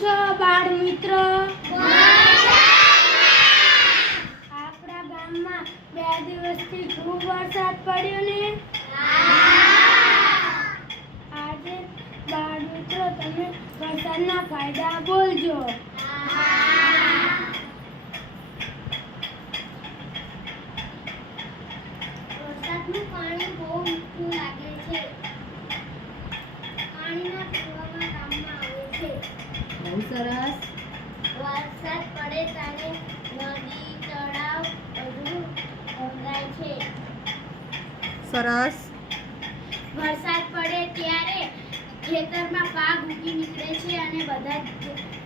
છો બાળ મિત્ર. આપણા ગામમાં બે દિવસથી ખૂબ વરસાદ પડ્યો ને? આજે બાળ મિત્રો, તમે વરસાદના ફાયદા બોલજો. વરસાદનું પાણી બહુ મીઠું લાગે છે. બહુ સરસ. વરસાદ પડે ત્યારે નદી તળાવ બધું ભરાય છે. સરસ. વરસાદ પડે ત્યારે ખેતરમાં પાક ઉગી નીકળે છે અને બધા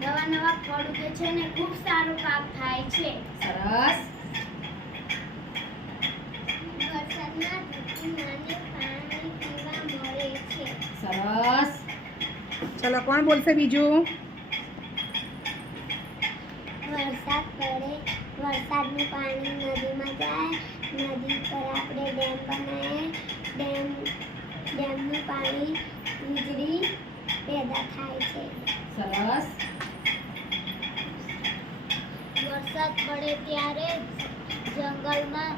નવા નવા ફળ ઉગે છે અને ખૂબ સારો પાક થાય છે. સરસ. વરસાદના ઋતુમાંને પાણી પીવા મળે છે. સરસ. ચલો કોણ બોલશે બીજું? વરસાદ પડે વરસાદનું પાણી નદીમાં જાય નદી પર આપણે ડેમ બનાવીએ ડેમ ડેમનું પાણી વીજળી પેદા થાય છે. સરસ. વરસાદ પડે ત્યારે જંગલમાં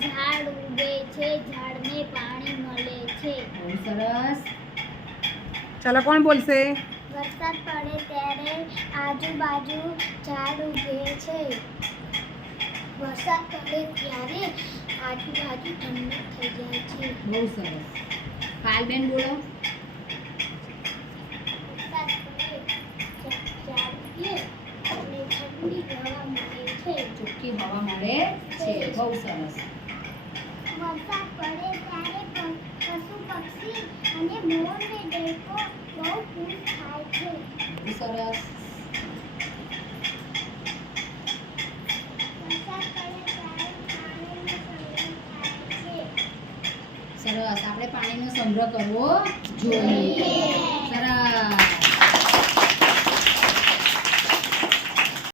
ઝાડ ઉગે છે ઝાડને પાણી મળે છે. બહુ સરસ. ચાલો કોણ બોલશે? વરસાદ પડે ત્યારે આજુબાજુ ઝાડ ઉગે છે. વરસાદ પડે ત્યારે આજુબાજુ ઠંડક થઈ જાય છે. બહુ સરસ. પાલબેન બોલો. ચોખ્ખી હવા મળે છે. બહુ સરસ. વરસાદ પડે ત્યારે પશુ પક્ષી અને મોર ને દેખો બહુ ખુશ થાય છે. સરસ. સરસ. આપણે પાણીનો સંગ્રહ કરવો જોઈએ. સરસ.